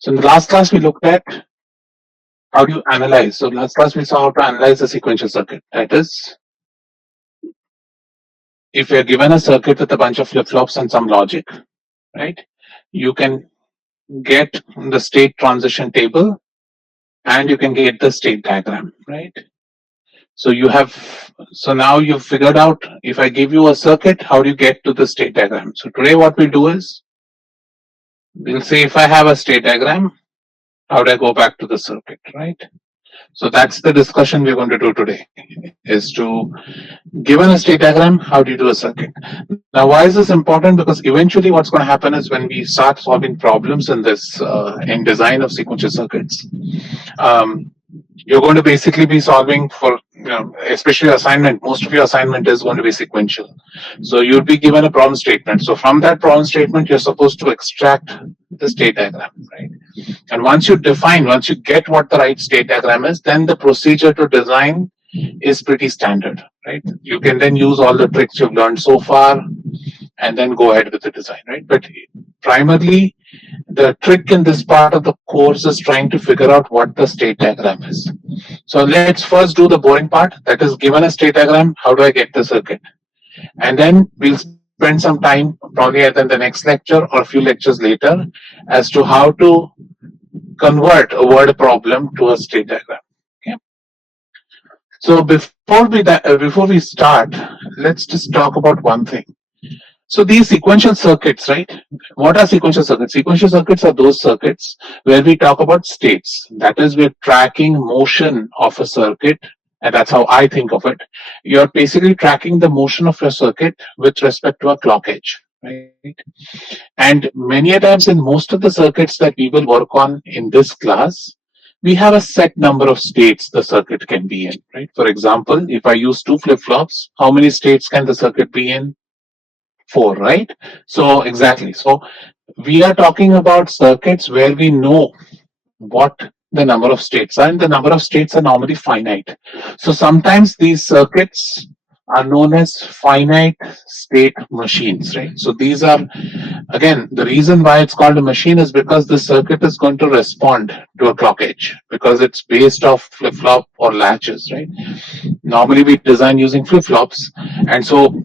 So in the last class we looked at how do you analyze. So last class we saw how to analyze a sequential circuit. That is, if you're given a circuit with a bunch of flip-flops and some logic, right, you can get the state transition table and you can get the state diagram, right? So now you've figured out, if I give you a circuit, how do you get to the state diagram? So today what we'll do is, we'll say if I have a state diagram, how do I go back to the circuit, right? So that's the discussion we're going to do today, is to, given a state diagram, how do you do a circuit? Now, why is this important? Because eventually what's going to happen is when we start solving problems in this, in design of sequential circuits, you're going to basically be solving for, especially assignment, most of your assignment is going to be sequential. So you'll be given a problem statement. So from that problem statement, you're supposed to extract the state diagram, right? And once you get what the right state diagram is, then the procedure to design is pretty standard, right? You can then use all the tricks you've learned so far and then go ahead with the design, right? But primarily, the trick in this part of the course is trying to figure out what the state diagram is. So let's first do the boring part, that is, given a state diagram, how do I get the circuit? And then we'll spend some time, probably either in the next lecture or a few lectures later, as to how to convert a word problem to a state diagram. Okay. So before we start, let's just talk about one thing. So these sequential circuits, right? What are sequential circuits? Sequential circuits are those circuits where we talk about states. That is, we're tracking motion of a circuit, and that's how I think of it. You're basically tracking the motion of your circuit with respect to a clock edge, right? And many a times in most of the circuits that we will work on in this class, we have a set number of states the circuit can be in, right? For example, if I use 2 flip-flops, how many states can the circuit be in? 4, right? So exactly. So we are talking about circuits where we know what the number of states are, and the number of states are normally finite. So sometimes these circuits are known as finite state machines, right? So these are, again, the reason why it's called a machine is because the circuit is going to respond to a clock edge, because it's based off flip-flop or latches, right? Normally we design using flip-flops, and so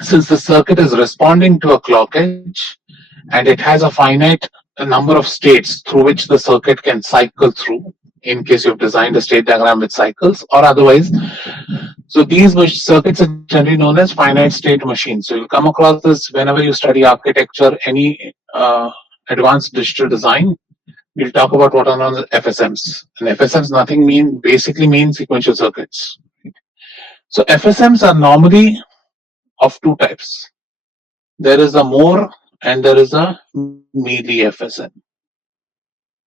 since the circuit is responding to a clock edge and it has a finite number of states through which the circuit can cycle through, in case you've designed a state diagram with cycles or otherwise. So these circuits are generally known as finite state machines. So you'll come across this whenever you study architecture, any advanced digital design. We'll talk about what are known as FSMs. And FSMs basically mean sequential circuits. So FSMs are normally of 2 types. There is a Moore and there is a Mealy FSM.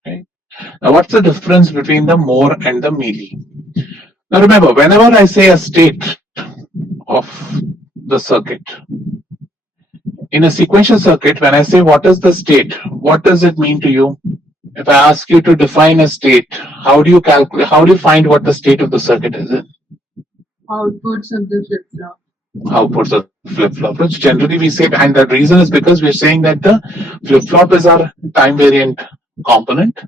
Okay. Now, what's the difference between the Moore and the Mealy? Now, remember, whenever I say a state of the circuit, in a sequential circuit, when I say what is the state, what does it mean to you? If I ask you to define a state, how do you calculate? How do you find what the state of the circuit is in? Outputs of the flip-flop. Outputs of flip-flop, which generally we say, and the reason is because we're saying that the flip-flop is our time variant component,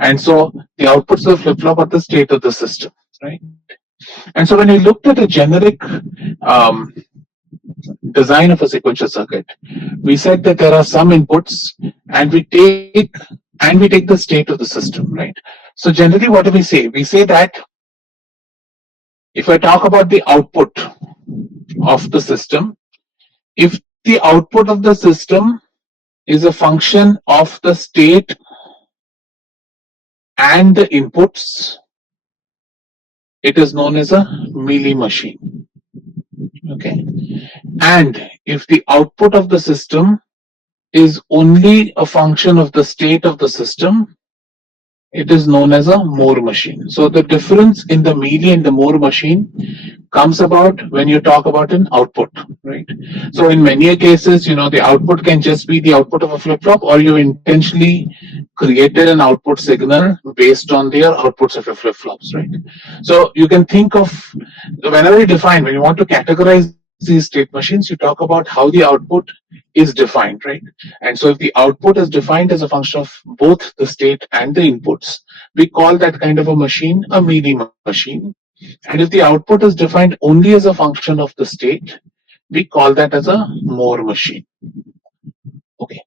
and so the outputs of the flip-flop are the state of the system, right? And so when we looked at a generic design of a sequential circuit, we said that there are some inputs, and we take the state of the system, right? So generally, what do we say? We say that if I talk about the output of the system, if the output of the system is a function of the state and the inputs, it is known as a Mealy machine. Okay. And if the output of the system is only a function of the state of the system, it is known as a Moore machine. So the difference in the Mealy and the Moore machine comes about when you talk about an output, right? So in many cases, the output can just be the output of a flip-flop, or you intentionally created an output signal based on the outputs of your flip-flops, right? So you can think of, when you want to categorize these state machines, you talk about how the output is defined, right? And so if the output is defined as a function of both the state and the inputs, we call that kind of a machine a Mealy machine. And if the output is defined only as a function of the state, we call that as a Moore machine. Okay.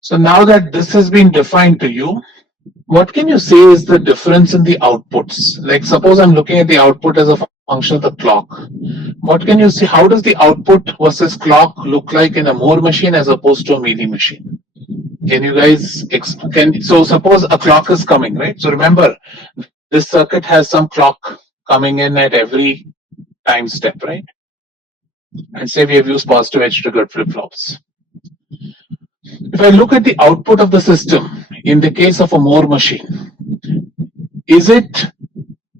So now that this has been defined to you, what can you say is the difference in the outputs? Like suppose I'm looking at the output as a function of the clock. What can you see? How does the output versus clock look like in a Moore machine as opposed to a Mealy machine? Can you guys so suppose a clock is coming, right? So remember, this circuit has some clock coming in at every time step, right? And say we have used positive edge triggered flip flops. If I look at the output of the system in the case of a Moore machine, is it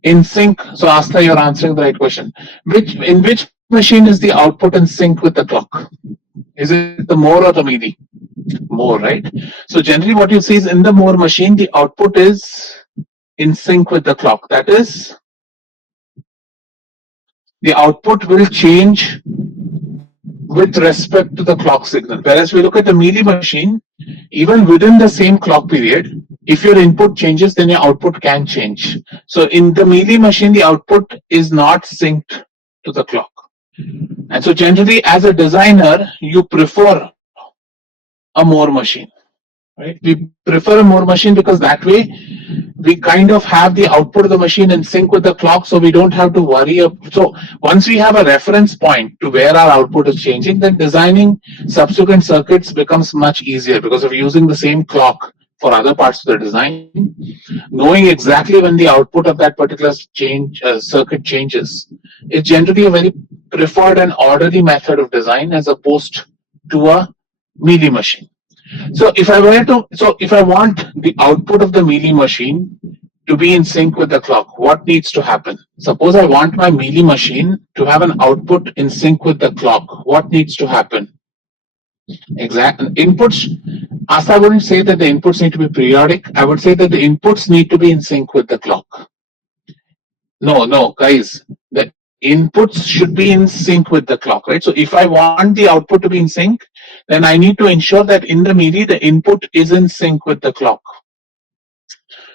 in sync? So Asta, you're answering the right question. Which machine is the output in sync with the clock? Is it the Moore or the Mealy? Moore, right? So generally what you see is in the Moore machine, the output is in sync with the clock. That is, the output will change with respect to the clock signal. Whereas we look at the Mealy machine, even within the same clock period, if your input changes, then your output can change. So in the Mealy machine, the output is not synced to the clock. And so generally, as a designer, you prefer a Moore machine, right? We prefer a Moore machine because that way we kind of have the output of the machine in sync with the clock, so we don't have to worry. So once we have a reference point to where our output is changing, then designing subsequent circuits becomes much easier because of using the same clock for other parts of the design. Knowing exactly when the output of that particular circuit changes is generally a very preferred and orderly method of design as opposed to a Mealy machine. So if I want the output of the Mealy machine to be in sync with the clock, what needs to happen? Suppose I want my Mealy machine to have an output in sync with the clock. What needs to happen? Exact inputs. As I wouldn't say that the inputs need to be periodic. I would say that the inputs need to be in sync with the clock. No, guys. The inputs should be in sync with the clock, right? So if I want the output to be in sync, then I need to ensure that in the Mealy, the input is in sync with the clock.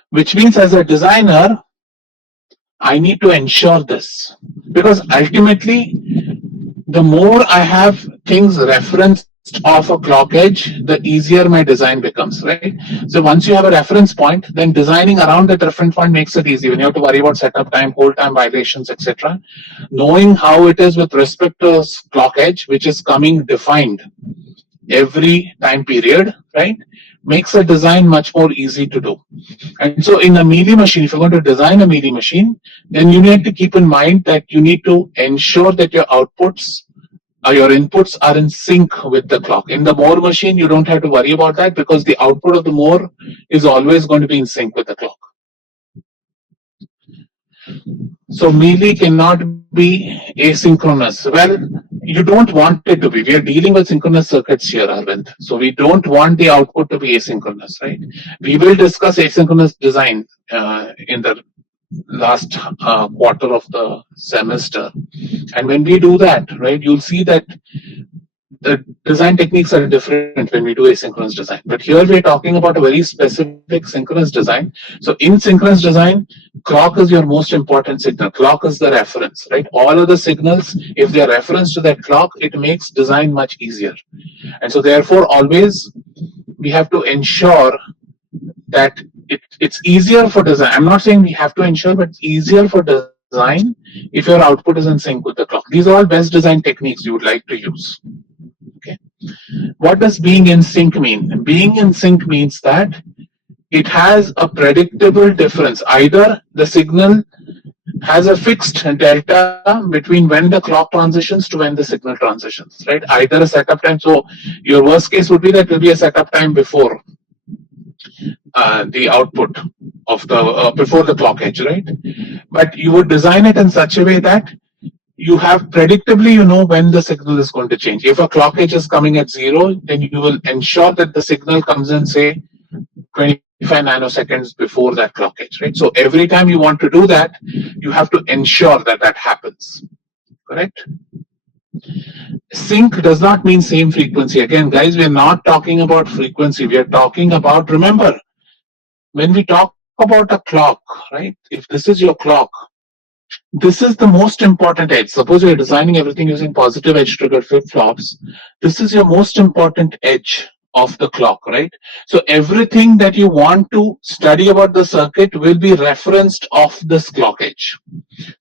Which means as a designer, I need to ensure this. Because ultimately, the more I have things referenced off a clock edge, the easier my design becomes, right? So once you have a reference point, then designing around that reference point makes it easy. When you have to worry about setup time, hold time violations, etc. Knowing how it is with respect to clock edge, which is coming defined every time period, right, makes a design much more easy to do. And so in a Mealy machine, if you're going to design a Mealy machine, then you need to keep in mind that you need to ensure that your outputs or your inputs are in sync with the clock. In the Moore machine, you don't have to worry about that because the output of the Moore is always going to be in sync with the clock. So Mealy cannot be asynchronous. Well, you don't want it to be. We are dealing with synchronous circuits here, Arvind. So we don't want the output to be asynchronous, right? We will discuss asynchronous design in the last quarter of the semester. And when we do that, right, you'll see that the design techniques are different when we do asynchronous design. But here we're talking about a very specific synchronous design. So in synchronous design, clock is your most important signal. Clock is the reference, right? All of the signals, if they are referenced to that clock, it makes design much easier. And so therefore, always we have to ensure that it's easier for design. I'm not saying we have to ensure, but it's easier for design if your output is in sync with the clock. These are all best design techniques you would like to use. Okay. What does being in sync mean? Being in sync means that it has a predictable difference. Either the signal has a fixed delta between when the clock transitions to when the signal transitions, right? Either a setup time. So your worst case would be that will be a setup time before the output of the before the clock edge, right? But you would design it in such a way that you have predictably, you know when the signal is going to change. If a clock edge is coming at 0, then you will ensure that the signal comes in, say, 25 nanoseconds before that clock edge, right? So every time you want to do that, you have to ensure that that happens, correct? Sync does not mean same frequency. Again, guys, we are not talking about frequency. We are talking about, remember, when we talk about a clock, right? If this is your clock, this is the most important edge. Suppose you're designing everything using positive edge triggered flip flops. This is your most important edge of the clock, right? So everything that you want to study about the circuit will be referenced off this clock edge.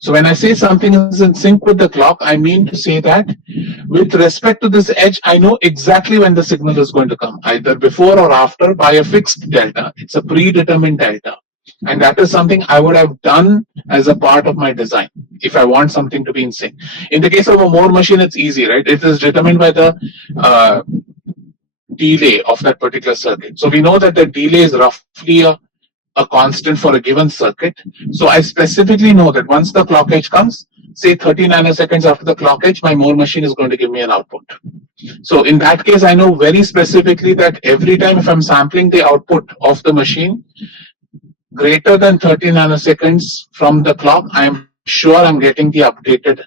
So when I say something is in sync with the clock, I mean to say that with respect to this edge, I know exactly when the signal is going to come, either before or after by a fixed delta. It's a predetermined delta. And that is something I would have done as a part of my design if I want something to be in sync. In the case of a Moore machine, it's easy, right? It is determined by the delay of that particular circuit. So we know that the delay is roughly a constant for a given circuit. So I specifically know that once the clock edge comes, say 30 nanoseconds after the clock edge, my Moore machine is going to give me an output. So in that case, I know very specifically that every time if I'm sampling the output of the machine greater than 30 nanoseconds from the clock, I am sure I'm getting the updated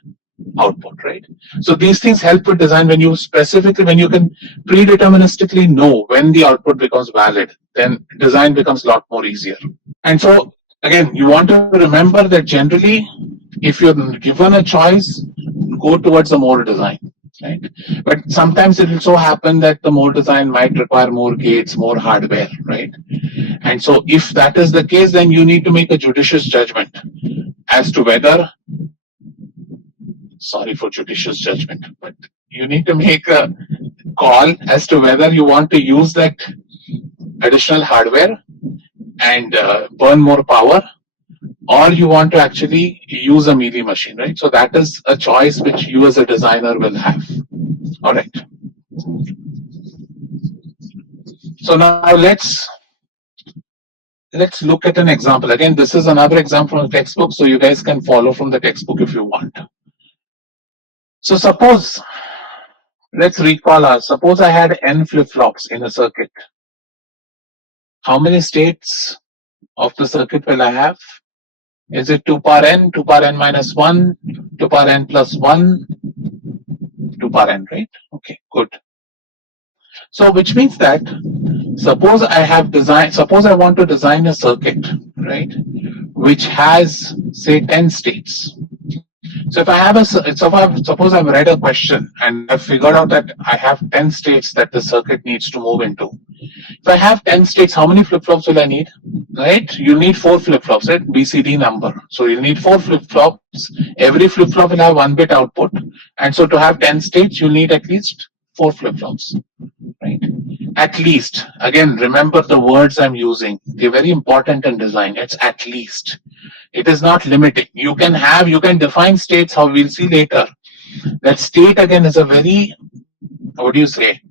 output, right? So these things help with design when you specifically, when you can predeterministically know when the output becomes valid, then design becomes a lot more easier. And so, again, you want to remember that generally, if you're given a choice, go towards a Moore design, right? But sometimes it will so happen that the Moore design might require more gates, more hardware, right? And so, if that is the case, then you need to make a judicious judgment as to whether, sorry for judicious judgment, but you need to make a call as to whether you want to use that additional hardware and burn more power, or you want to actually use a Mealy machine, right? So that is a choice which you as a designer will have. All right. So now let's look at an example. Again, this is another example from the textbook, so you guys can follow from the textbook if you want. So suppose, let's recall us. Suppose I had n flip-flops in a circuit. How many states of the circuit will I have? Is it 2 power n, 2 power n minus 1, 2 power n plus 1, 2 power n, right? Okay, good. So which means that suppose I want to design a circuit, right, which has say 10 states. So if I have suppose I've read a question and I've figured out that I have 10 states that the circuit needs to move into. If I have 10 states, how many flip-flops will I need? Right? You need 4 flip-flops, right? BCD number. So you'll need 4 flip-flops. Every flip-flop will have 1 bit output. And so to have 10 states, you'll need at least 4 flip-flops. Right? At least. Again, remember the words I'm using. They're very important in design. It's at least. It is not limiting. You can define states, how we'll see later. That state again is a very, what do you say?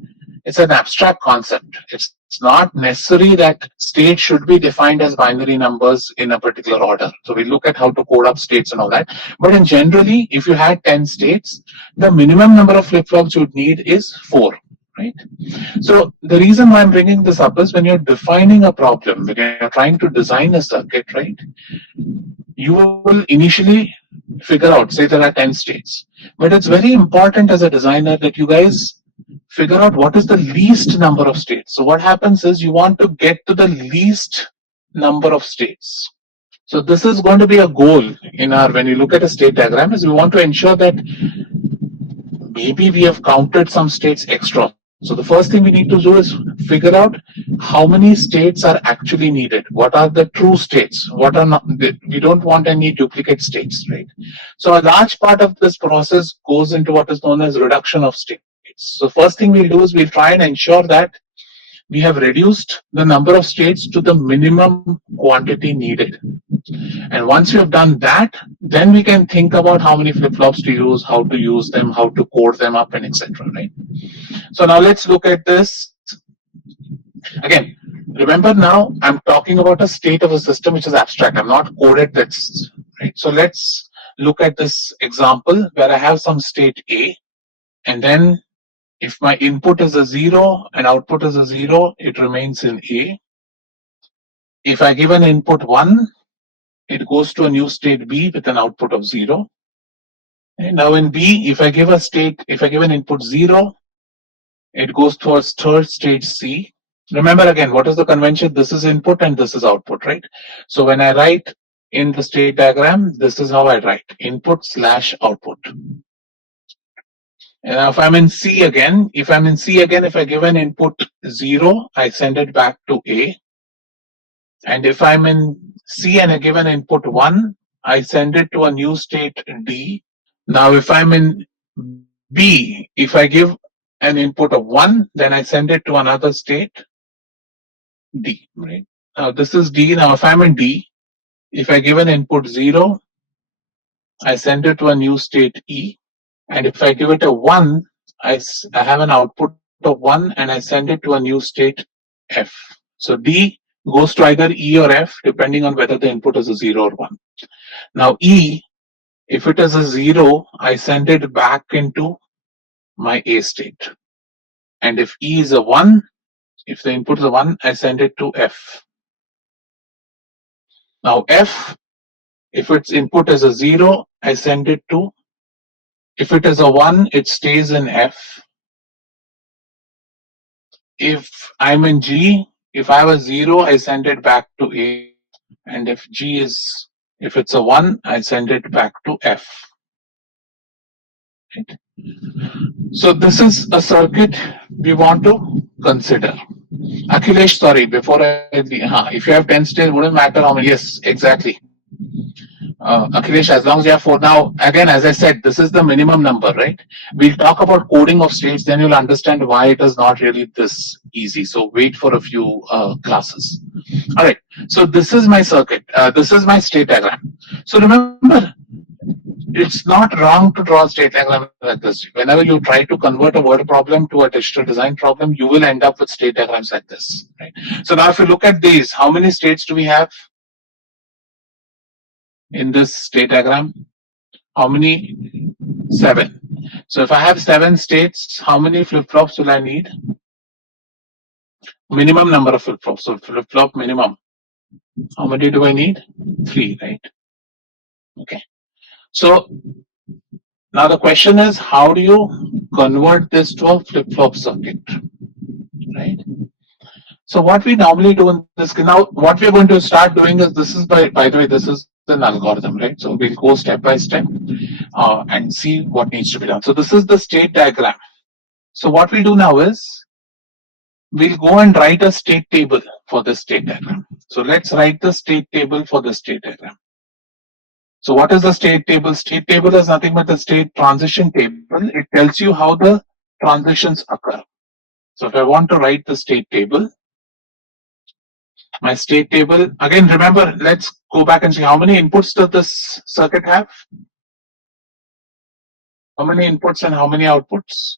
It's an abstract concept. It's not necessary that state should be defined as binary numbers in a particular order. So we look at how to code up states and all that. But in generally, if you had 10 states, the minimum number of flip-flops you'd need is 4. Right? So the reason why I'm bringing this up is when you're defining a problem, when you're trying to design a circuit, right? You will initially figure out, say there are 10 states. But it's very important as a designer that you guys figure out what is the least number of states. So what happens is you want to get to the least number of states. So this is going to be a goal in our, when you look at a state diagram, is we want to ensure that maybe we have counted some states extra. So the first thing we need to do is figure out how many states are actually needed. What are the true states? What are not? We don't want any duplicate states, right? So a large part of this process goes into what is known as reduction of states. So first thing we'll do is we'll try and ensure that we have reduced the number of states to the minimum quantity needed. And once we have done that, then we can think about how many flip-flops to use, how to use them, how to code them up, and etc. Right? So now let's look at this. Again, remember now I'm talking about a state of a system which is abstract. I'm not coded that's right. So let's look at this example where I have some state A, and then if my input is a 0 and output is a 0, it remains in A. If I give an input 1, it goes to a new state B with an output of 0. Okay, now in B, if I give a state, if I give an input 0, it goes towards third state C. Remember again, what is the convention? This is input and this is output, right? So when I write in the state diagram, this is how I write input slash output. And if I'm in C again, if I give an input 0, I send it back to A. And if I'm in C and I give an input 1, I send it to a new state D. Now, if I'm in B, if I give an input of 1, then I send it to another state D, right? Now, this is D. Now, if I'm in D, if I give an input 0, I send it to a new state E. And if I give it a 1, I have an output of 1 and I send it to a new state F. So D goes to either E or F, depending on whether the input is a 0 or 1. Now, E, if it is a 0, I send it back into my A state. And if E is a 1, if the input is a 1, I send it to F. Now, F, if its input is a 0, I send it to, if it is a 1, it stays in F. If I'm in G, if I have a 0, I send it back to A. And if G is, if it's a 1, I send it back to F. Right? So this is a circuit we want to consider. Akhilesh, sorry, before if you have 10 states, wouldn't matter how many. Yes, exactly. Akhilesh, as long as you have 4. Now, again, as I said, this is the minimum number, right? We'll talk about coding of states, then you'll understand why it is not really this easy. So wait for a few classes. All right. So this is my circuit. This is my state diagram. So remember, it's not wrong to draw a state diagram like this. Whenever you try to convert a word problem to a digital design problem, you will end up with state diagrams like this. Right? So now if you look at these, how many states do we have in this state diagram? How many? 7. So if I have 7 states, how many flip-flops will I need? Minimum number of flip-flops. So flip-flop minimum. How many do I need? 3, right? Okay. So now the question is, how do you convert this to a flip-flop circuit, right? So what we normally do in this, now what we're going to start doing is, this is by the way, this is an algorithm, right? So we'll go step by step and see what needs to be done. So this is the state diagram. So what we'll do now is, we'll go and write a state table for this state diagram. So let's write the state table for the state diagram. So what is the state table? State table is nothing but the state transition table. It tells you how the transitions occur. So if I want to write the state table, my state table, again, remember, let's go back and see how many inputs does this circuit have? How many inputs and how many outputs?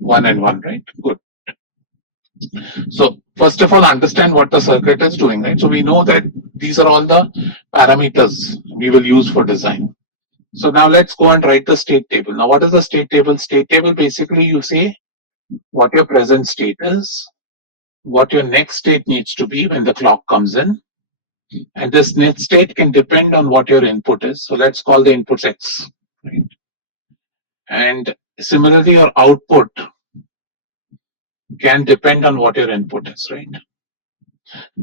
1 and 1, right? Good. So first of all, understand what the circuit is doing, right? So we know that these are all the parameters we will use for design. So now let's go and write the state table. Now what is the state table? State table, basically you say what your present state is, what your next state needs to be when the clock comes in, and this next state can depend on what your input is. So let's call the inputs X, right? And similarly, your output can depend on what your input is, right?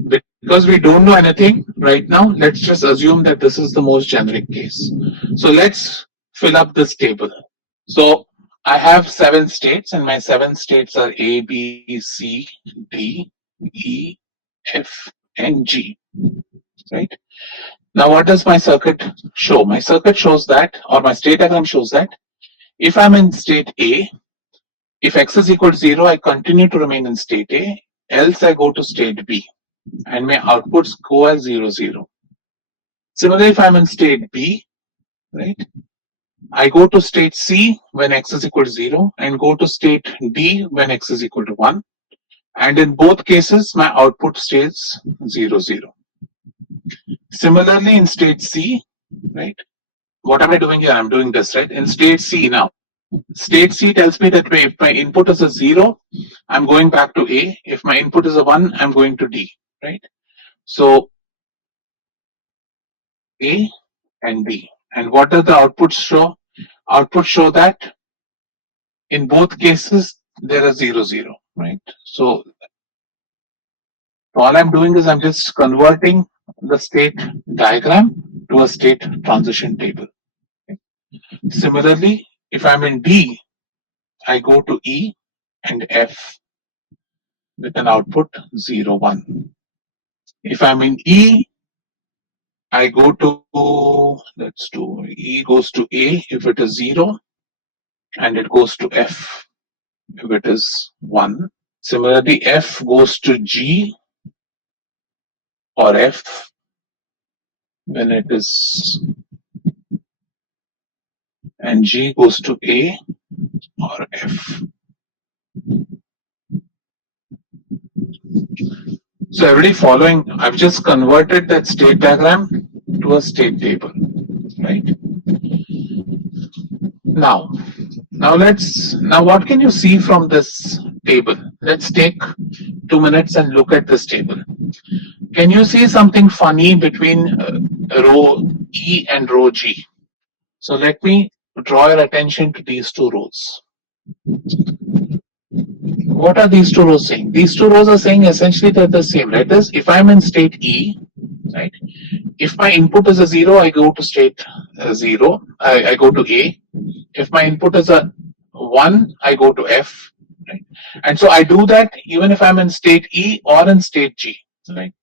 Because we don't know anything right now, let's just assume that this is the most generic case. So let's fill up this table. So I have 7 states, and my 7 states are A, B, C, D, E, F, and G, right? Now what does my circuit show? My circuit shows that, or my state diagram shows that, if I'm in state A, if X is equal to 0, I continue to remain in state A, else I go to state B, and my outputs go as 0, 0. Similarly, if I'm in state B, right, I go to state C when X is equal to 0 and go to state D when X is equal to 1. And in both cases, my output stays 0, 0. Similarly, in state C, right, what am I doing here? I'm doing this, right? In state C now, state C tells me that if my input is a 0, I'm going back to A. If my input is a 1, I'm going to D, right? So A and B. And what does the outputs show? Outputs show that in both cases there are 0, 0, right? So all I'm doing is I'm just converting the state diagram to a state transition table. Similarly, if I'm in D, I go to E and F with an output 0, 1. If I'm in E, I go to, let's do, E goes to A if it is 0, and it goes to F if it is 1. Similarly, F goes to G or F when it is, and G goes to A or F. So everybody following, I've just converted that state diagram to a state table, right? Now what can you see from this table? Let's take 2 minutes and look at this table. Can you see something funny between row E and row G? So let me draw your attention to these two rows. What are these two rows saying? These two rows are saying essentially they're the same. That is, if I'm in state E, right? If my input is a 0, I go to state 0. I go to A. If my input is a 1, I go to F. Right? And so I do that even if I'm in state E or in state G. Right?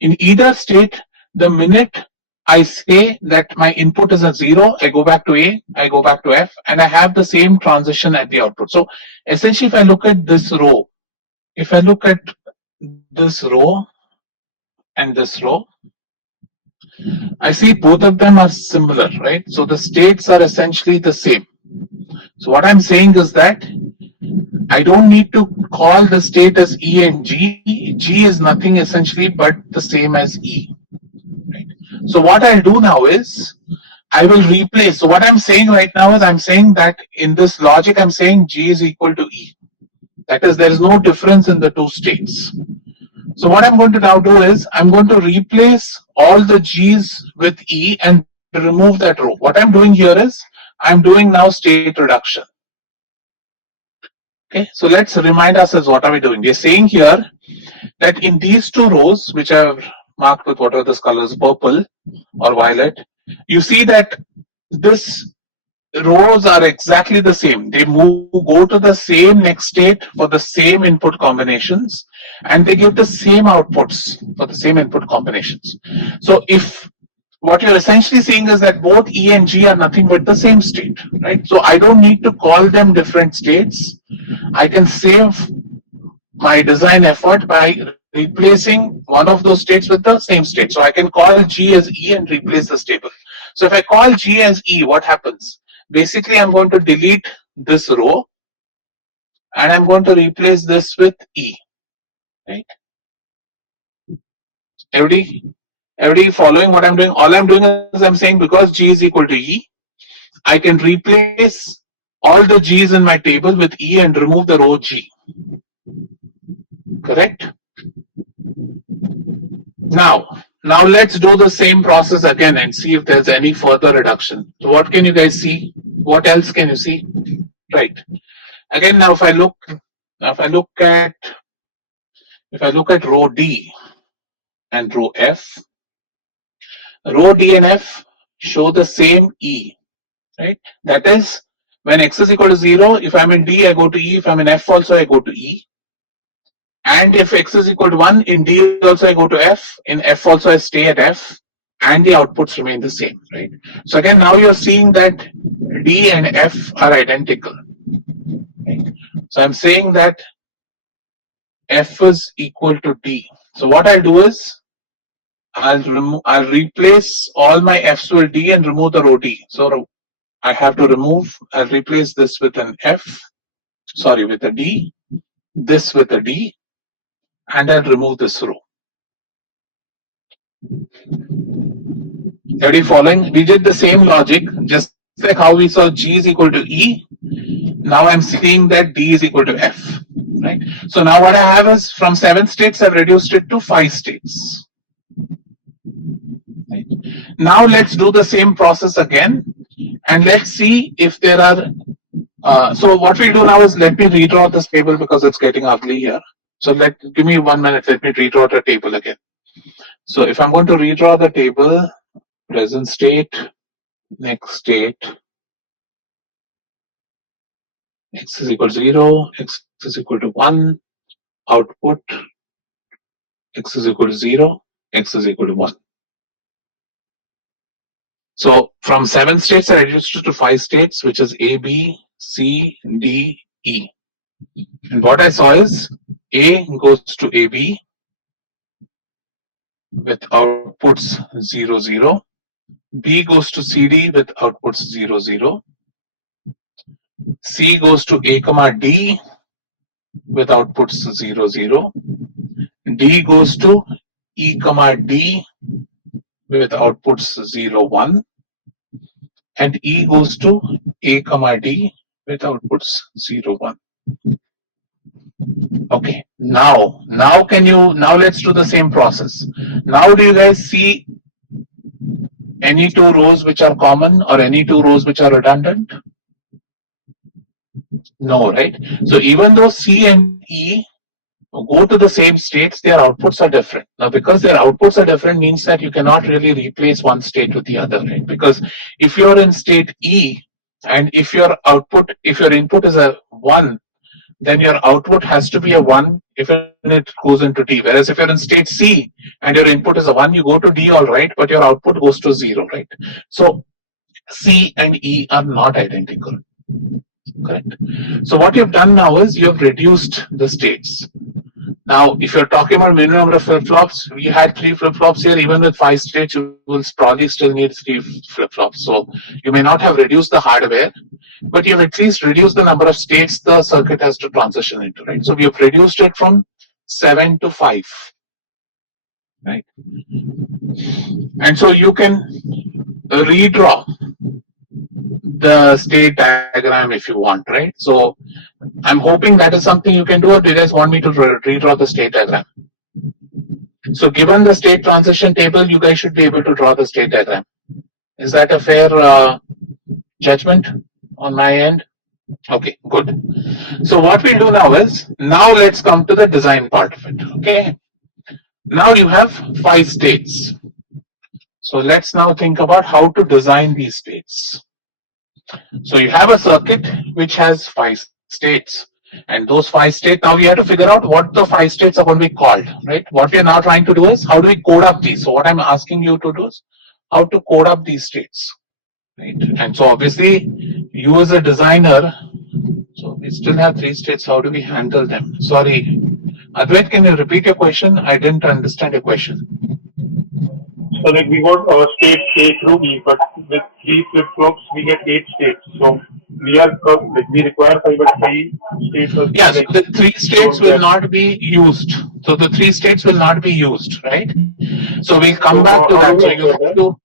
In either state, the minute I say that my input is a 0, I go back to A, I go back to F, and I have the same transition at the output. So essentially, if I look at this row, if I look at this row and this row, I see both of them are similar, right? So the states are essentially the same. So what I'm saying is that I don't need to call the state as E and G. G is nothing essentially but the same as E. Right? So what I'll do now is I will replace. So what I'm saying right now is I'm saying that in this logic, I'm saying G is equal to E. That is, there is no difference in the two states. So what I'm going to now do is I'm going to replace all the G's with E and remove that row. What I'm doing here is I'm doing now state reduction. Okay, so let's remind ourselves what are we doing. We're saying here that in these two rows, which I've marked with what are those colors, purple or violet, you see that this rows are exactly the same. They go to the same next state for the same input combinations, and they give the same outputs for the same input combinations. So if what you're essentially saying is that both E and G are nothing but the same state, right? So I don't need to call them different states. I can save my design effort by replacing one of those states with the same state. So I can call G as E and replace this table. So if I call G as E, what happens? Basically, I'm going to delete this row and I'm going to replace this with E, right? Everybody following what I'm doing? All I'm doing is I'm saying because G is equal to E, I can replace all the G's in my table with E and remove the row G. Correct? Now let's do the same process again and see if there's any further reduction. So what can you guys see? What else can you see? Right. Again, now if I look at row D and row F, row D and F show the same E, right? That is, when X is equal to 0, if I'm in D, I go to E. If I'm in F also, I go to E. And if X is equal to 1, in D also I go to F. In F also I stay at F. And the outputs remain the same, right? So again, now you're seeing that D and F are identical. Right? So I'm saying that F is equal to D. So what I'll do is I'll replace all my F's with D and remove the row D. So I have to I'll replace this with an F, sorry, with a D, this with a D, and I'll remove this row. Everybody following? We did the same logic, just like how we saw G is equal to E. Now I'm seeing that D is equal to F, right? So now what I have is from 7 states, I've reduced it to 5 states. Right? Now let's do the same process again, and let's see if there are. So what we'll do now is let me redraw this table because it's getting ugly here. So give me 1 minute. Let me redraw the table again. So if I'm going to redraw the table, present state, next state, x is equal to 0, x is equal to 1, output, x is equal to 0, x is equal to 1. So from 7 states, I reduced it to 5 states, which is A, B, C, D, E. And what I saw is A goes to AB with outputs 0, 0. B goes to CD with outputs 0, 0. C goes to A comma D with outputs 0, 0. D goes to E comma D with outputs 0, 1. And E goes to A comma D with outputs 0, 1. Okay, now let's do the same process. Now do you guys see any two rows which are common or any two rows which are redundant? No, right? So even though C and E go to the same states, their outputs are different. Now, because their outputs are different means that you cannot really replace one state with the other, right? Because if you're in state E and if your input is a 1, then your output has to be a 1 if it goes into D. Whereas if you're in state C and your input is a 1, you go to D all right, but your output goes to 0, right? So C and E are not identical. Correct. So what you've done now is you've reduced the states. Now, if you're talking about minimum number of flip-flops, we had 3 flip-flops here. Even with 5 states, you will probably still need 3 flip-flops. So you may not have reduced the hardware, but you've at least reduced the number of states the circuit has to transition into, right? So we have reduced it from 7 to 5, right? And so you can redraw the state diagram if you want, right? So I'm hoping that is something you can do, or do you guys want me to redraw the state diagram? So given the state transition table, you guys should be able to draw the state diagram. Is that a fair judgment on my end? Okay, good. So what we'll do now is, now let's come to the design part of it, okay? Now you have 5 states. So let's now think about how to design these states. So you have a circuit which has 5 states. And those 5 states, now we have to figure out what the 5 states are going to be called, right? What we are now trying to do is, how do we code up these? So what I'm asking you to do is, how to code up these states, right? And so obviously, you as a designer, so we still have 3 states, how do we handle them? Sorry, Advait, can you repeat your question? I didn't understand your question. So like we got state A through E, but with 3 flip flops we get 8 states. So we are like we require 5, but 3 states. Yeah, so the 3 states will not be used. So the 3 states will not be used, right? So we'll come back to that. So you have to.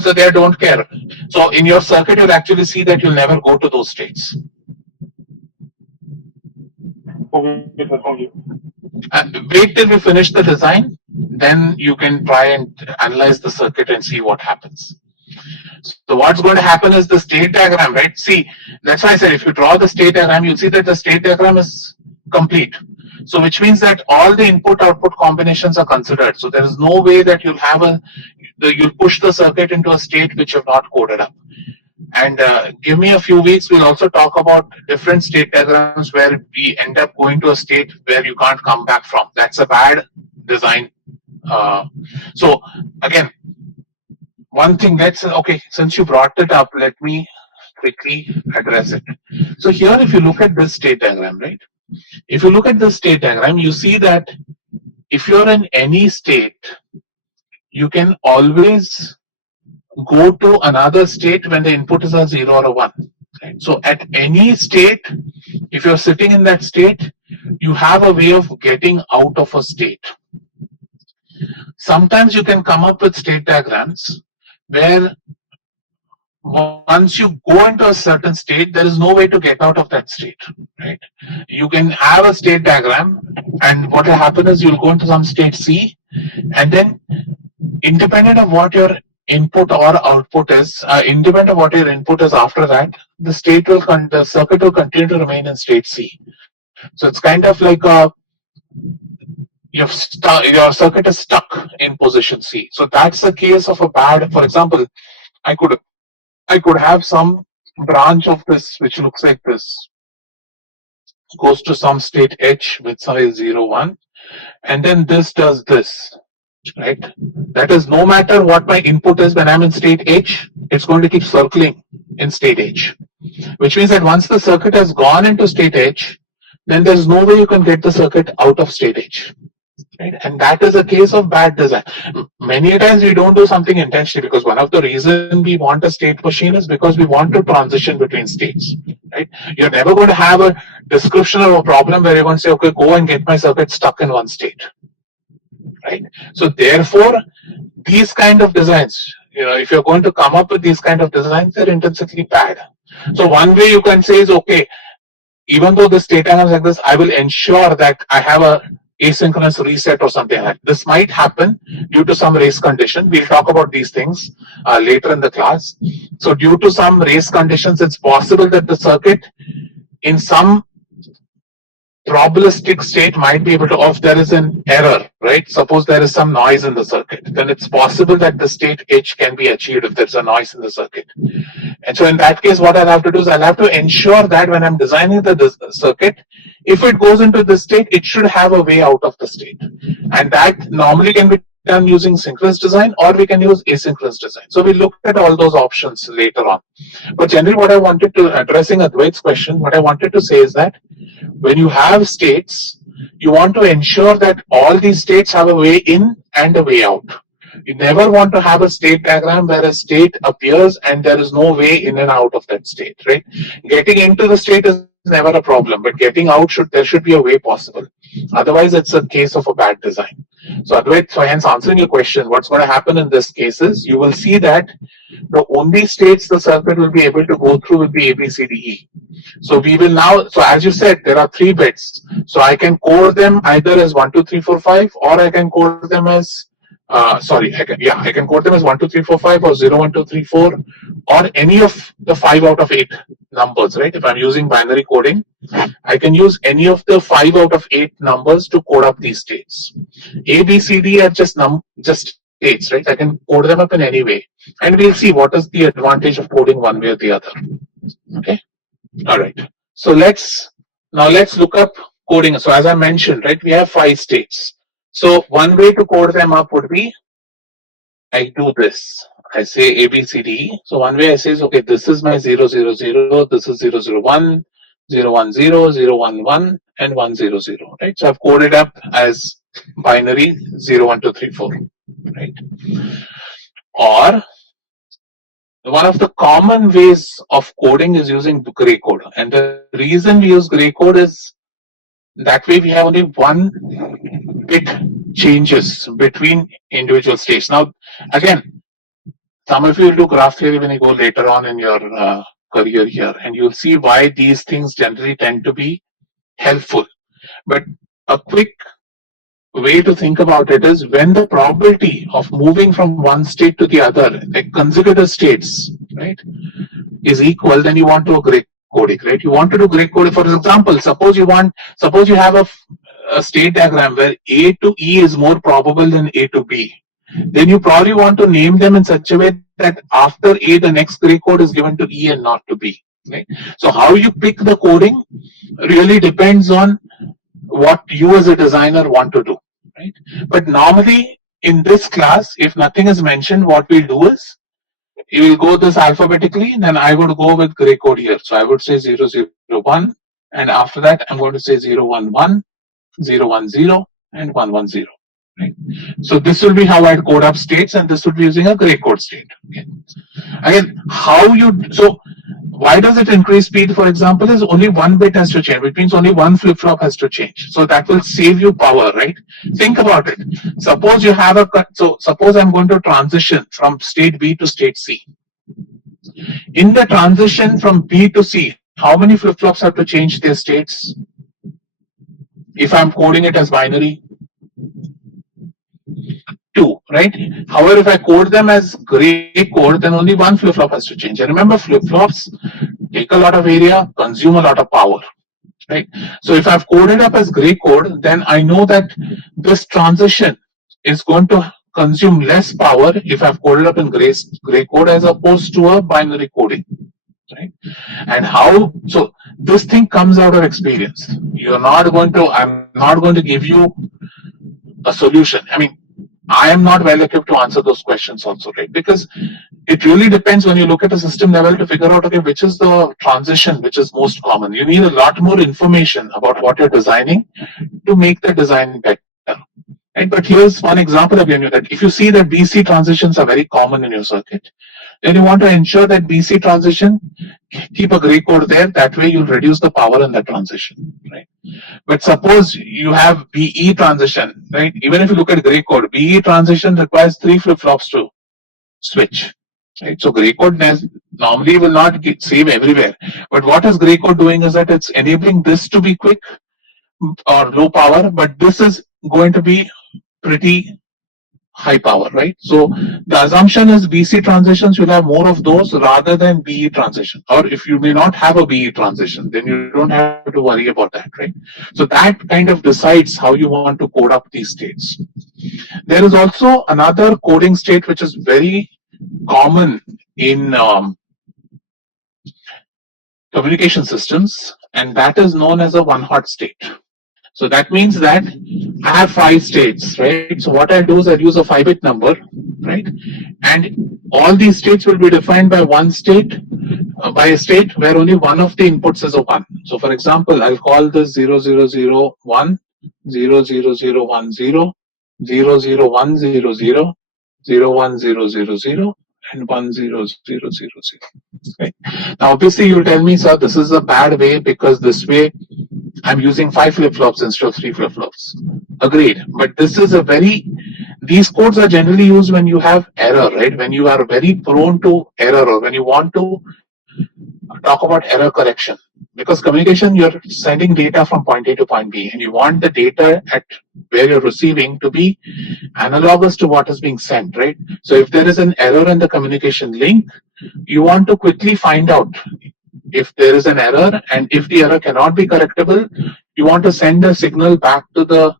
So they don't care. So in your circuit, you'll actually see that you'll never go to those states. Okay, sir, thank you. Wait till we finish the design, then you can try and analyze the circuit and see what happens. So what's going to happen is the state diagram, right? See, that's why I said if you draw the state diagram, you'll see that the state diagram is complete. So which means that all the input-output combinations are considered. So there is no way that you'll push the circuit into a state which you've not coded up. And give me a few weeks, we'll also talk about different state diagrams where we end up going to a state where you can't come back from. That's a bad design. So again, one thing, okay, since you brought it up, let me quickly address it. So here, if you look at this state diagram, right? If you look at this state diagram, you see that if you're in any state, you can always go to another state when the input is a 0 or a 1. Right? So at any state, if you're sitting in that state, you have a way of getting out of a state. Sometimes you can come up with state diagrams where once you go into a certain state, there is no way to get out of that state, right? You can have a state diagram, and what will happen is you'll go into some state C, and then independent of what your input or output is, independent of what your input is after that, the circuit will continue to remain in state C. So it's kind of like your circuit is stuck in position C. So that's the case of a bad. For example, I could I could have some branch of this which looks like this, goes to some state H with size 0, 1, and then this does this, right? That is, no matter what my input is when I'm in state H, it's going to keep circling in state H, which means that once the circuit has gone into state H, then there's no way you can get the circuit out of state H. Right? And that is a case of bad design. Many times we don't do something intentionally, because one of the reasons we want a state machine is because we want to transition between states. Right? You're never going to have a description of a problem where you're going to say, okay, go and get my circuit stuck in one state. Right? So therefore, these kind of designs, if you're going to come up with these kind of designs, they're intrinsically bad. So one way you can say is, okay, even though this state diagram is like this, I will ensure that I have a asynchronous reset or something like that. This might happen due to some race condition. We'll talk about these things later in the class. So due to some race conditions, it's possible that the circuit in some probabilistic state might be able to, if there is an error, right? Suppose there is some noise in the circuit, then it's possible that the state H can be achieved if there's a noise in the circuit. And so in that case, what I'll have to do is I'll have to ensure that when I'm designing the circuit, if it goes into this state, it should have a way out of the state. And that normally can be done using synchronous design, or we can use asynchronous design. So we look at all those options later on. But generally what I wanted to, addressing Advait's question, what I wanted to say is that when you have states, you want to ensure that all these states have a way in and a way out. You never want to have a state diagram where a state appears and there is no way in and out of that state, right? Getting into the state is never a problem, but getting out, there should be a way possible. Otherwise, it's a case of a bad design. So Advait, so hence answering your question, what's going to happen in this case is you will see that the only states the circuit will be able to go through will be A, B, C, D, E. So we will now, so as you said, there are 3 bits. So I can code them either as 1, 2, 3, 4, 5, or I can code them as, I can code them as 1, 2, 3, 4, 5, or 0, 1, 2, 3, 4, or any of the 5 out of 8 numbers, right? If I'm using binary coding, I can use any of the 5 out of 8 numbers to code up these states. A, B, C, D are just states, right? I can code them up in any way. And we'll see what is the advantage of coding one way or the other. Okay. All right. So let's look up coding. So as I mentioned, right, we have 5 states. So one way to code them up would be, I do this. I say A, B, C, D, E. So one way I say is, okay, this is my 0, 0, 0, this is 0, 0, 1, 0, 1, 0, 0, 1, 1, and 1, 0, 0, right? So I've coded up as binary 0, 1, 2, 3, 4, right? Or one of the common ways of coding is using gray code. And the reason we use gray code is that way we have only one bit changes between individual states. Now, again, some of you will do graph theory when you go later on in your career here, and you'll see why these things generally tend to be helpful. But a quick way to think about it is, when the probability of moving from one state to the other, like consecutive states, right, is equal, then you want to do gray coding, right? You want to do gray coding. For example, suppose you have a state diagram where A to E is more probable than A to B. Then you probably want to name them in such a way that after A, the next gray code is given to E and not to B. Right? So how you pick the coding really depends on what you as a designer want to do. Right? But normally in this class, if nothing is mentioned, what we'll do is, you will go this alphabetically, then I would go with gray code here. So I would say 0, 0, 1, and after that I'm going to say 0, 1, 1, 0, 1, 0, and 1, 1, 0. Right? So this will be how I'd code up states, and this would be using a gray code state. Okay. Again, why does it increase speed? For example, is only one bit has to change, which means only one flip flop has to change. So that will save you power, right? Think about it. Suppose you have suppose I'm going to transition from state B to state C. In the transition from B to C, how many flip flops have to change their states? If I'm coding it as binary, 2, right? However, if I code them as gray code, then only one flip flop has to change. And remember, flip flops take a lot of area, consume a lot of power, right? So if I've coded up as gray code, then I know that this transition is going to consume less power if I've coded up in gray code as opposed to a binary coding, right? And how, so this thing comes out of experience. You're not going to, I'm not going to give you a solution. I mean, I am not well equipped to answer those questions also, right? Because it really depends when you look at a system level to figure out, okay, which is the transition which is most common. You need a lot more information about what you're designing to make the design better. Right? But here's one example I've given you, that if you see that BC transitions are very common in your circuit, then you want to ensure that BC transition, keep a gray code there. That way you'll reduce the power in the transition, right? But suppose you have BE transition, right? Even if you look at gray code, BE transition requires 3 flip flops to switch, right? So gray code normally will not save everywhere. But what is gray code doing is that it's enabling this to be quick or low power, but this is going to be pretty high power, right? So the assumption is BC transitions will have more of those rather than BE transition. Or if you may not have a BE transition, then you don't have to worry about that, right? So that kind of decides how you want to code up these states. There is also another coding state which is very common in communication systems, and that is known as a one-hot state. So that means that I have 5 states, right? So what I do is I use a 5-bit number, right? And all these states will be defined by one state, by a state where only one of the inputs is a 1. So for example, I'll call this 0001, 00010, 00100, 01000, and 10000. Right? Now, obviously, you'll tell me, sir, this is a bad way because this way I'm using 5 flip flops instead of 3 flip flops. Agreed. But this is a very, these codes are generally used when you have error, right? When you are very prone to error or when you want to talk about error correction. Because communication, you're sending data from point A to point B, and you want the data at where you're receiving to be analogous to what is being sent, right? So if there is an error in the communication link, you want to quickly find out if there is an error, and if the error cannot be correctable, you want to send a signal back to the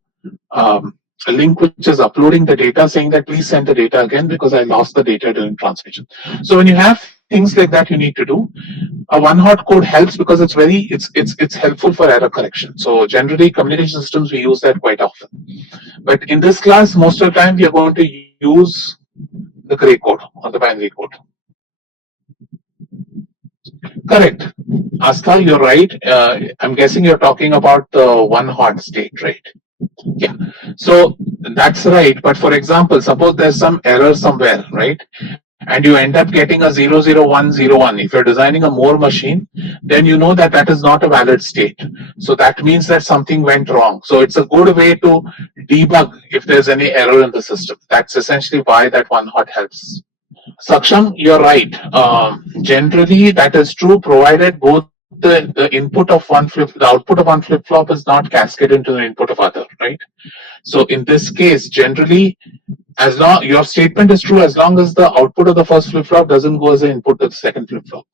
link which is uploading the data saying that please send the data again because I lost the data during transmission. So when you have things like that you need to do, a one-hot code helps because it's helpful for error correction. So generally communication systems we use that quite often. But in this class, most of the time we are going to use the gray code or the binary code. Correct. Astha, you're right. I'm guessing you're talking about the one hot state, right? Yeah. So that's right. But for example, suppose there's some error somewhere, right? And you end up getting a 00101. If you're designing a Moore machine, then you know that that is not a valid state. So that means that something went wrong. So it's a good way to debug if there's any error in the system. That's essentially why that one hot helps. Saksham, you're right. Generally, that is true, provided both the input of one flip, the output of one flip flop is not cascaded into the input of other, right? So in this case, generally, as long your statement is true, as long as the output of the first flip flop doesn't go as an input to the second flip flop.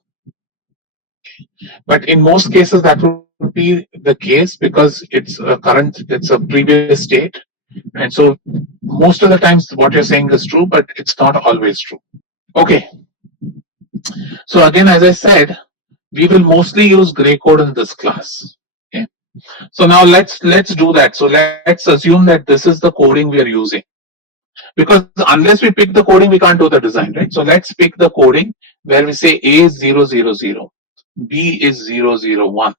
But in most cases, that would be the case because it's a previous state, and so most of the times what you're saying is true, but it's not always true. Okay. So again, as I said, we will mostly use gray code in this class. Okay. So now let's do that. So let's assume that this is the coding we are using. Because unless we pick the coding, we can't do the design, right? So let's pick the coding where we say A is 000, B is 001,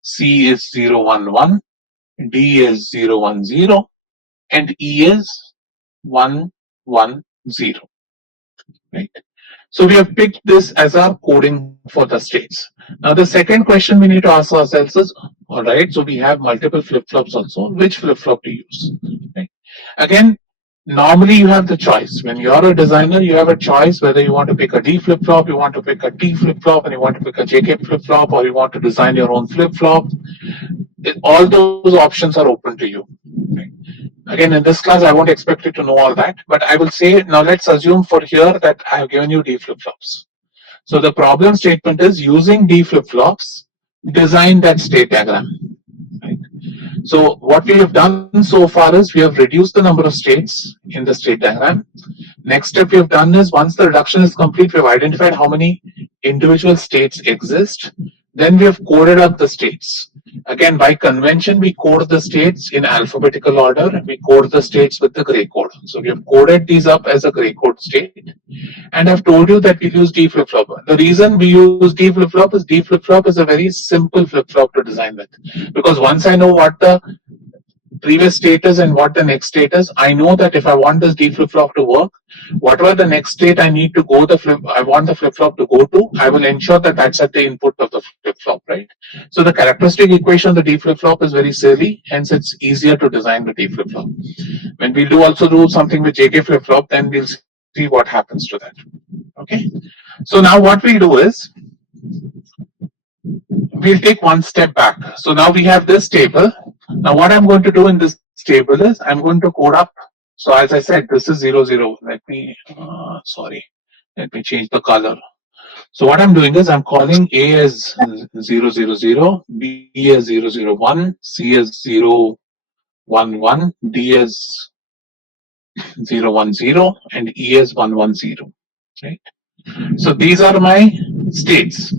C is 011, D is 010, and E is 110. Right? So we have picked this as our coding for the states. Now the second question we need to ask ourselves is, all right, so we have multiple flip-flops also, which flip-flop to use? Right? Again, normally you have the choice. When you're a designer, you have a choice whether you want to pick a D flip-flop, you want to pick a T flip-flop, and you want to pick a JK flip-flop, or you want to design your own flip-flop. All those options are open to you. Right? Again, in this class, I won't expect you to know all that, but I will say, now let's assume for here that I have given you D flip-flops. So the problem statement is using D flip-flops, design that state diagram. Right? So what we have done so far is we have reduced the number of states in the state diagram. Next step we have done is once the reduction is complete, we have identified how many individual states exist. Then we have coded up the states. Again, by convention, we code the states in alphabetical order. We code the states with the gray code. So we have coded these up as a gray code state. And I've told you that we use D flip-flop. The reason we use D flip-flop is D flip-flop is a very simple flip-flop to design with. Because once I know what the previous state is and what the next state is, I know that if I want this D flip-flop to work, whatever the next state I need to go, I want the flip-flop to go to, I will ensure that that's at the input of the flip-flop, right? So the characteristic equation of the D flip-flop is very silly, hence it's easier to design the D flip-flop. When we also do something with JK flip-flop, then we'll see what happens to that. Okay. So now what we'll do is we'll take one step back. So now we have this table. Now what I'm going to do in this table is I'm going to code up. So as I said, this is 0, 0. Let me change the color. So what I'm doing is I'm calling A as 0, 0, 0, B as 0, 0, 1, C as 0, 1, 1, D as 0, 1, 0, and E as 1, 1, 0. Right. So these are my states,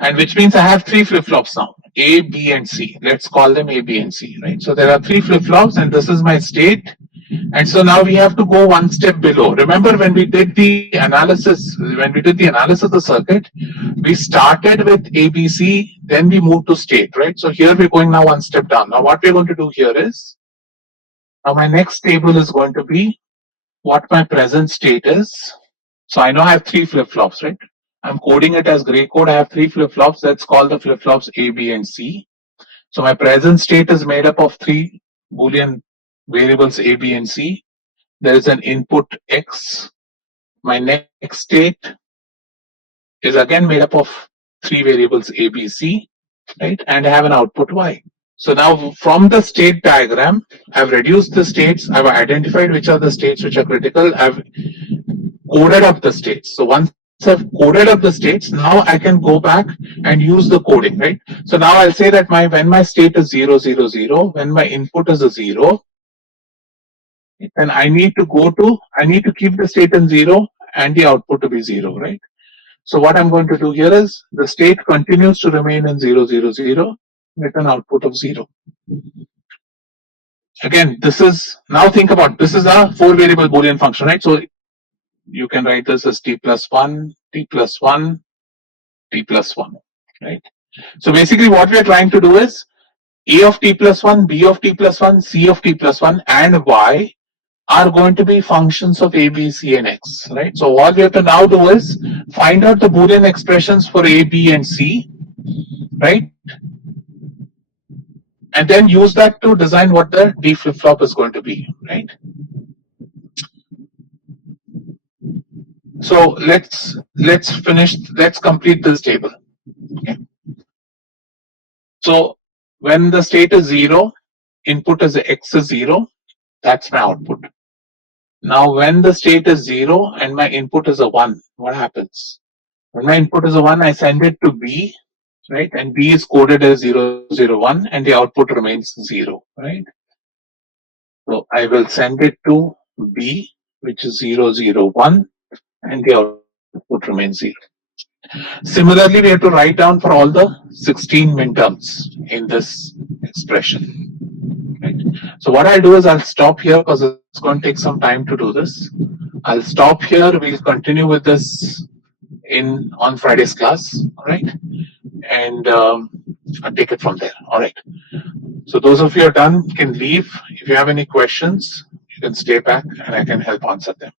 and which means I have three flip-flops now, A, B, and C. Let's call them A, B, and C, right? So there are three flip-flops, and this is my state. And so now we have to go one step below. Remember when we did the analysis, of the circuit, we started with A, B, C, then we moved to state, right? So here we're going now one step down. Now what we're going to do here is, now my next table is going to be what my present state is. So I know I have three flip-flops, right? I'm coding it as gray code. I have three flip-flops. Let's call the flip-flops A, B, and C. So my present state is made up of three Boolean variables A, B, and C. There is an input X. My next state is again made up of three variables A, B, C, right? And I have an output Y. So now from the state diagram, I've reduced the states. I've identified which are the states which are critical. I've coded up the states. So once I've coded up the states, now I can go back and use the coding, right? So now I'll say that when my state is 0, 0, 0, when my input is a 0, then I need to keep the state in 0 and the output to be 0, right? So what I'm going to do here is the state continues to remain in 0, 0, 0 with an output of 0. Again, now think about, this is a 4-variable Boolean function, right? So you can write this as t plus 1, t plus 1, t plus 1, right? So basically what we are trying to do is A of t plus 1, B of t plus 1, C of t plus 1, and Y are going to be functions of A, B, C, and X, right? So what we have to now do is find out the Boolean expressions for A, B, and C, right? And then use that to design what the D flip-flop is going to be, right? So let's complete this table. Okay. So when the state is 0, input is X is 0, that's my output. Now when the state is 0 and my input is a 1, what happens? When my input is a 1, I send it to B, right? And B is coded as 0, 0, 1, and the output remains 0, right? So I will send it to B, which is 0, 0, 1, and the output remains 0. Similarly, we have to write down for all the 16 minterms in this expression. Right? So what I'll do is I'll stop here because it's going to take some time to do this. I'll stop here. We'll continue with this on Friday's class. All right, and I'll take it from there. All right. So those of you who are done can leave. If you have any questions, you can stay back and I can help answer them.